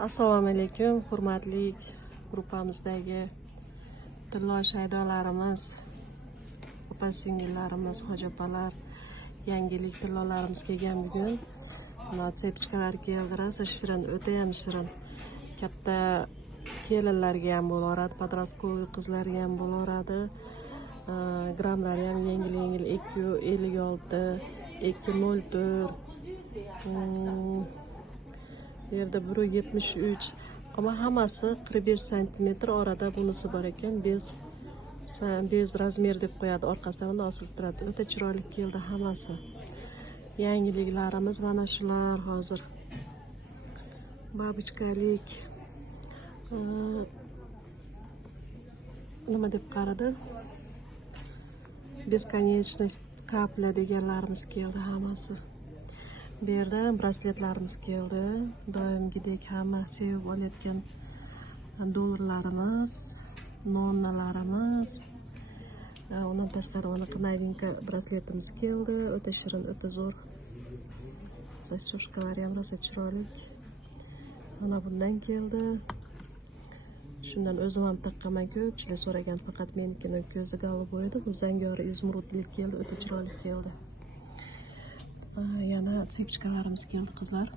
Assalomu alaykum, hurmatli gruppamizdagi tillo shaydolarimiz, opa-singillarimiz, hoji-opalar, yangilik tillolarimiz kelgan bugun. Tsepchkalar keldi, rosa shirin, o'ta ham shirin. Katta kelinlarga ham bo'laveradi, podrastkovoy qizlarga ham bo'laveradi. Grammlari ham yengil-yengil 256, 204. Bu yerda 173, ama hammasi 45 cm orada bunisi bor ekan. Bez razmer deb qo'yadi, orqasidan osilib turadi. O'ta chiroyli keldi hammasi. Yangiliklarimiz mana shular hozir. Babuchkalik nima deb qaradi? Бесконечность kapla deganlarimiz keldi hammasi. Bu yerda brasletlarimiz keldi. Doimgidek hamma sevib olayotgan dollarlarimiz, nonnalarimiz. Undan tashqari novinka brasletimiz keldi. O'ta shirin, o'ta zo'r. Zastyoshkalari ham rosa chiroyli. Mana bundan keldi. Shundan o'zim ham taqqaman, ko'pchilik so'ragan, faqat menikini ko'zi голубой edi. Bu zangori izmurudlik keldi, o'ta chiroyli keldi. Yana tsepchkalarimiz keldi qizlar.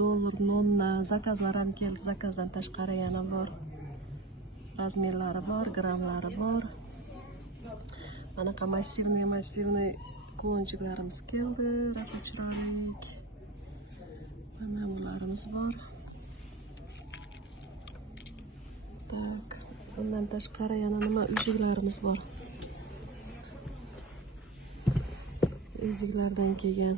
Dollar, nonna, zakazlar ham keldi. Zakazdan tashqari yana bor. Razmerlari bor, grammlari bor. Anaqa massivniy kulonchiklarimiz keldi, rosa chiroyli. Mana bularimiz bor. Tak, bundan tashqari yana nima ujiklarimiz bor. Ujiklardan kelgan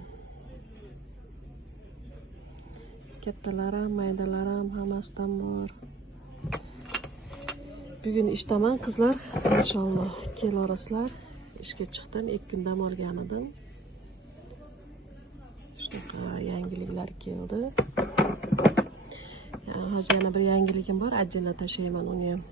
kattalari, maydalari ham hammasidan bor. Bugun ishdaman qizlar, inshaalloh kelarasizlar. Ishga chiqdim, 2 kun dam olgan edim. Shunaqa yangiliklar keldi. Hozir yana bir yangiligim bor, отдельно tashlayman uni ham.